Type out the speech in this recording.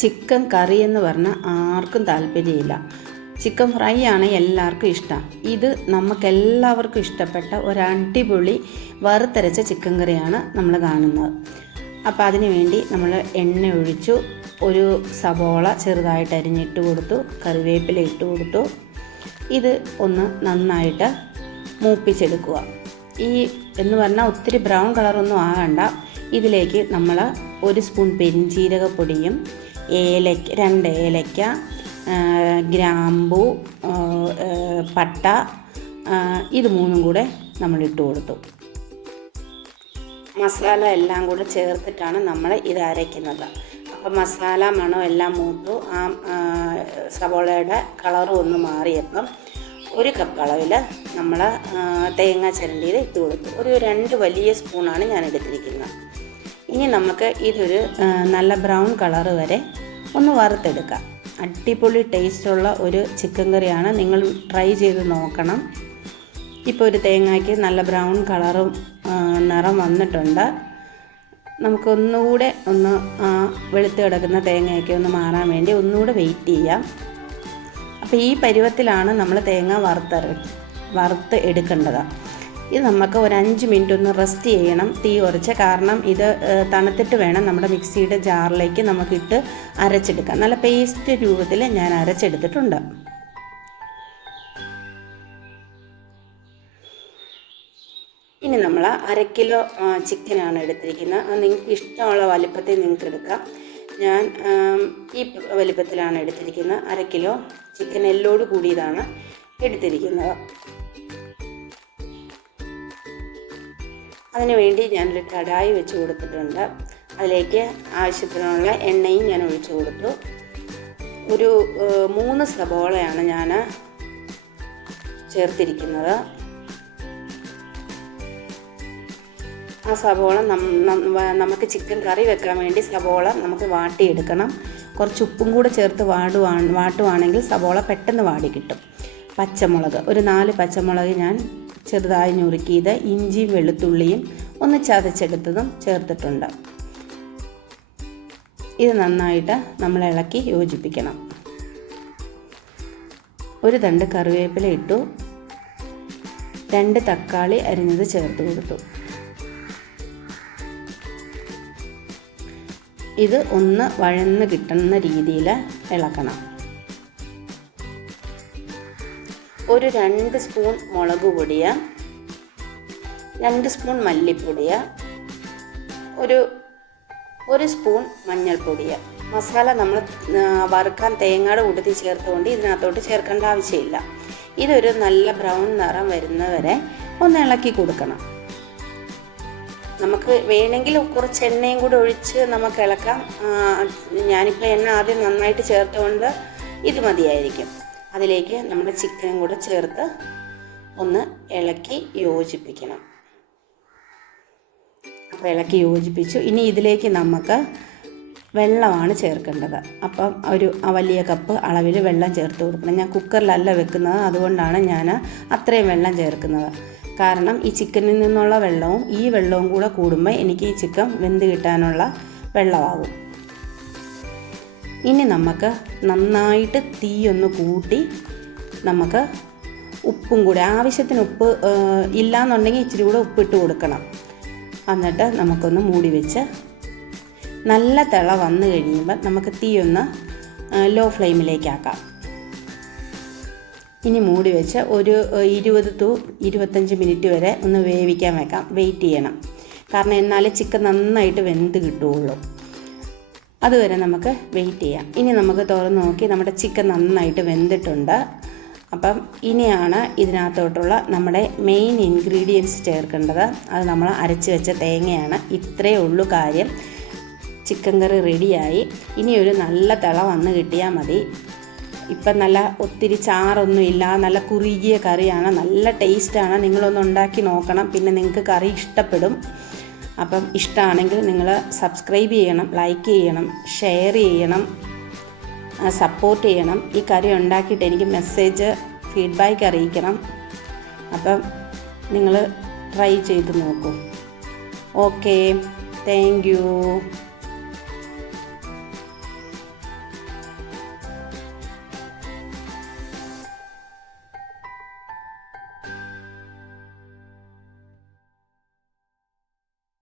Chicken കറി എന്ന് പറഞ്ഞാൽ ആർക്കും താല്പര്യമില്ല. ചിക്കൻ ഫ്രൈ ആണ് എല്ലാവർക്കും ഇഷ്ടം. ഇത് നമുക്കെല്ലാവർക്കും ഇഷ്ടപ്പെട്ട ഒരു അടിപൊളി വറുത്തരച്ച ചിക്കൻ കറിയാണ് നമ്മൾ കാണുന്നത്. അപ്പോൾ അതിന് വേണ്ടി നമ്മൾ എണ്ണ ഒഴിച്ചു, ഒരു സവോള ചെറുതായിട്ട് അരിഞ്ഞിട്ട് കൊടുത്തു, കറിവേപ്പില ഇട്ട് കൊടുത്തു. ഇത് ഒന്ന് നന്നായിട്ട് മൂപ്പിച്ചെടുക്കുക. ഈ എന്ന് പറഞ്ഞാൽ ഒത്തിരി ബ്രൗൺ കളറൊന്നും ആകണ്ട. ഇതിലേക്ക് നമ്മൾ 1 സ്പൂൺ പെരിഞ്ജീരകപ്പൊടിയും 2 ഏലക്ക, ഗ്രാമ്പൂ, പട്ട, ഇത് 3 കൂടെ നമ്മൾ ഇട്ട് കൊടുത്തു. മസാല എല്ലാം കൂടെ ചേർത്തിട്ടാണ് നമ്മൾ ഇത് അരയ്ക്കുന്നത്. അപ്പോൾ മസാല മണം എല്ലാം മൂത്തു. ആ സവോളയുടെ കളറും ഒന്ന് മാറിയപ്പം 1 കപ്പ് അളവിൽ നമ്മൾ തേങ്ങ ചിരണ്ടിയത് ഇട്ട് കൊടുത്തു. ഒരു 2 വലിയ സ്പൂണാണ് ഞാൻ എടുത്തിരിക്കുന്നത്. ഇനി നമുക്ക് ഇതൊരു നല്ല ബ്രൗൺ കളറ് വരെ ഒന്ന് വറുത്തെടുക്കാം. അടിപൊളി ടേസ്റ്റുള്ള ഒരു ചിക്കൻ കറിയാണ്. നിങ്ങൾ ട്രൈ ചെയ്ത് നോക്കണം. ഇപ്പോൾ ഒരു തേങ്ങയ്ക്ക് നല്ല ബ്രൗൺ കളറും നിറം വന്നിട്ടുണ്ട്. നമുക്കൊന്നുകൂടെ ഒന്ന് വെളുത്ത് കിടക്കുന്ന തേങ്ങയൊക്കെ ഒന്ന് മാറാൻ വേണ്ടി ഒന്നുകൂടെ വെയിറ്റ് ചെയ്യാം. അപ്പോൾ ഈ പരുവത്തിലാണ് നമ്മൾ തേങ്ങ വറുത്ത് എടുക്കേണ്ടത്. ഇത് നമുക്ക് ഒരു 5 മിനിറ്റ് ഒന്ന് റെസ്റ്റ് ചെയ്യണം, തീ കുറച്ച്. കാരണം ഇത് തണുത്തിട്ട് വേണം നമ്മുടെ മിക്സിയുടെ ജാറിലേക്ക് നമുക്കിട്ട് അരച്ചെടുക്കാം. നല്ല പേസ്റ്റ് രൂപത്തിൽ ഞാൻ അരച്ചെടുത്തിട്ടുണ്ട്. ഇനി നമ്മൾ 1/2 കിലോ ചിക്കനാണ് എടുത്തിരിക്കുന്നത്. നിങ്ങൾക്ക് ഇഷ്ടമുള്ള വലിപ്പത്തിൽ നിങ്ങൾക്ക് എടുക്കാം. ഞാൻ ഈ വലിപ്പത്തിലാണ് എടുത്തിരിക്കുന്നത്. 1/2 കിലോ ചിക്കൻ എല്ലോട് കൂടിയതാണ് എടുത്തിരിക്കുന്നത്. അതിന് വേണ്ടി ഞാനൊരു കടായി വെച്ച് കൊടുത്തിട്ടുണ്ട്. അതിലേക്ക് ആവശ്യത്തിനുള്ള എണ്ണയും ഞാൻ ഒഴിച്ചു കൊടുത്തു. ഒരു 3 സവോളയാണ് ഞാൻ ചേർത്തിരിക്കുന്നത്. ആ സവോള നമുക്ക് ചിക്കൻ കറി വെക്കാൻ വേണ്ടി സവോള നമുക്ക് വാട്ടിയെടുക്കണം. കുറച്ച് ഉപ്പും കൂടെ ചേർത്ത് വാട്ടുവാണെങ്കിൽ സവോള പെട്ടെന്ന് വാടി കിട്ടും. പച്ചമുളക് ഒരു 4 പച്ചമുളക് ഞാൻ ചെറുതായി ഞുറുക്കിയത്, ഇഞ്ചിയും വെളുത്തുള്ളിയും ഒന്ന് ചതച്ചെടുത്തതും ചേർത്തിട്ടുണ്ട്. ഇത് നന്നായിട്ട് നമ്മൾ ഇളക്കി യോജിപ്പിക്കണം. ഒരു തണ്ട് കറിവേപ്പില ഇട്ടു. 2 തക്കാളി അരിഞ്ഞത് ചേർത്ത് കൊടുത്തു. ഇത് ഒന്ന് വഴന്ന് കിട്ടുന്ന രീതിയിൽ ഇളക്കണം. ഒരു 2 സ്പൂൺ മുളക് പൊടിയ, 2 സ്പൂൺ മല്ലിപ്പൊടിയ, ഒരു സ്പൂൺ മഞ്ഞൾപ്പൊടിയ. മസാല നമ്മൾ വറുക്കാൻ തേങ്ങയുടെ കൂട്ടത്തിൽ ചേർത്തുകൊണ്ട് ഇതിനകത്തോട്ട് ചേർക്കേണ്ട ആവശ്യമില്ല. ഇതൊരു നല്ല ബ്രൗൺ നിറം വരുന്നവരെ ഒന്ന് ഇളക്കി കൊടുക്കണം. നമുക്ക് വേണമെങ്കിൽ കുറച്ച് എണ്ണയും കൂടെ ഒഴിച്ച് നമുക്ക് ഇളക്കാം. ഞാനിപ്പോൾ എണ്ണ ആദ്യം നന്നായിട്ട് ചേർത്തുകൊണ്ട് ഇത് മതിയായിരിക്കും. അതിലേക്ക് നമ്മുടെ ചിക്കനും കൂടെ ചേർത്ത് ഒന്ന് ഇളക്കി യോജിപ്പിക്കണം. അപ്പോൾ ഇളക്കി യോജിപ്പിച്ചു. ഇനി ഇതിലേക്ക് നമുക്ക് വെള്ളമാണ് ചേർക്കേണ്ടത്. അപ്പം ഒരു വലിയ കപ്പ് അളവിൽ വെള്ളം ചേർത്ത് കൊടുക്കണം. ഞാൻ കുക്കറിലല്ല വെക്കുന്നത്, അതുകൊണ്ടാണ് ഞാൻ അത്രയും വെള്ളം ചേർക്കുന്നത്. കാരണം ഈ ചിക്കനിൽ നിന്നുള്ള വെള്ളവും ഈ വെള്ളവും കൂടെ കൂടുമ്പോൾ എനിക്ക് ഈ ചിക്കൻ വെന്ത് കിട്ടാനുള്ള വെള്ളമാകും. ഇനി നമുക്ക് നന്നായിട്ട് തീയൊന്ന് കൂട്ടി നമുക്ക് ഉപ്പും കൂടെ ആവശ്യത്തിന് ഉപ്പ് ഇല്ലയെന്നുണ്ടെങ്കിൽ ഇച്ചിരി കൂടെ ഉപ്പിട്ട് കൊടുക്കണം. എന്നിട്ട് നമുക്കൊന്ന് മൂടി വെച്ച് നല്ല തിള വന്നു കഴിയുമ്പോൾ നമുക്ക് തീയൊന്ന് ലോ ഫ്ലെയിമിലേക്കാക്കാം. ഇനി മൂടി വെച്ച് ഒരു 20 to 25 മിനിറ്റ് വരെ ഒന്ന് വേവിക്കാൻ വെക്കാം. വെയിറ്റ് ചെയ്യണം. കാരണം എന്നാലേ ചിക്കൻ നന്നായിട്ട് വെന്ത് കിട്ടുകയുള്ളൂ. അതുവരെ നമുക്ക് വെയിറ്റ് ചെയ്യാം. ഇനി നമുക്ക് തുറന്ന് നോക്കി നമ്മുടെ ചിക്കൻ നന്നായിട്ട് വെന്തിട്ടുണ്ട്. അപ്പം ഇനിയാണ് ഇതിനകത്തോട്ടുള്ള നമ്മുടെ മെയിൻ ഇൻഗ്രീഡിയൻസ് ചേർക്കേണ്ടത്. അത് നമ്മൾ അരച്ച് വെച്ച തേങ്ങയാണ്. ഇത്രയേ ഉള്ളൂ കാര്യം. ചിക്കൻ കറി റെഡിയായി. ഇനി ഒരു നല്ല തിള വന്ന് കിട്ടിയാൽ മതി. ഇപ്പം നല്ല ഒത്തിരി ചാറൊന്നും ഇല്ല, നല്ല കുറുകിയ കറിയാണ്, നല്ല ടേസ്റ്റാണ്. നിങ്ങളൊന്ന് ഉണ്ടാക്കി നോക്കണം. പിന്നെ നിങ്ങൾക്ക് കറി ഇഷ്ടപ്പെടും. അപ്പം ഇഷ്ടമാണെങ്കിൽ നിങ്ങൾ സബ്സ്ക്രൈബ് ചെയ്യണം, ലൈക്ക് ചെയ്യണം, ഷെയർ ചെയ്യണം, സപ്പോർട്ട് ചെയ്യണം. ഈ കറി ഉണ്ടാക്കിയിട്ട് എനിക്ക് മെസ്സേജ് ഫീഡ്ബാക്ക് അറിയിക്കണം. അപ്പം നിങ്ങൾ ട്രൈ ചെയ്ത് നോക്കൂ. Okay, thank you.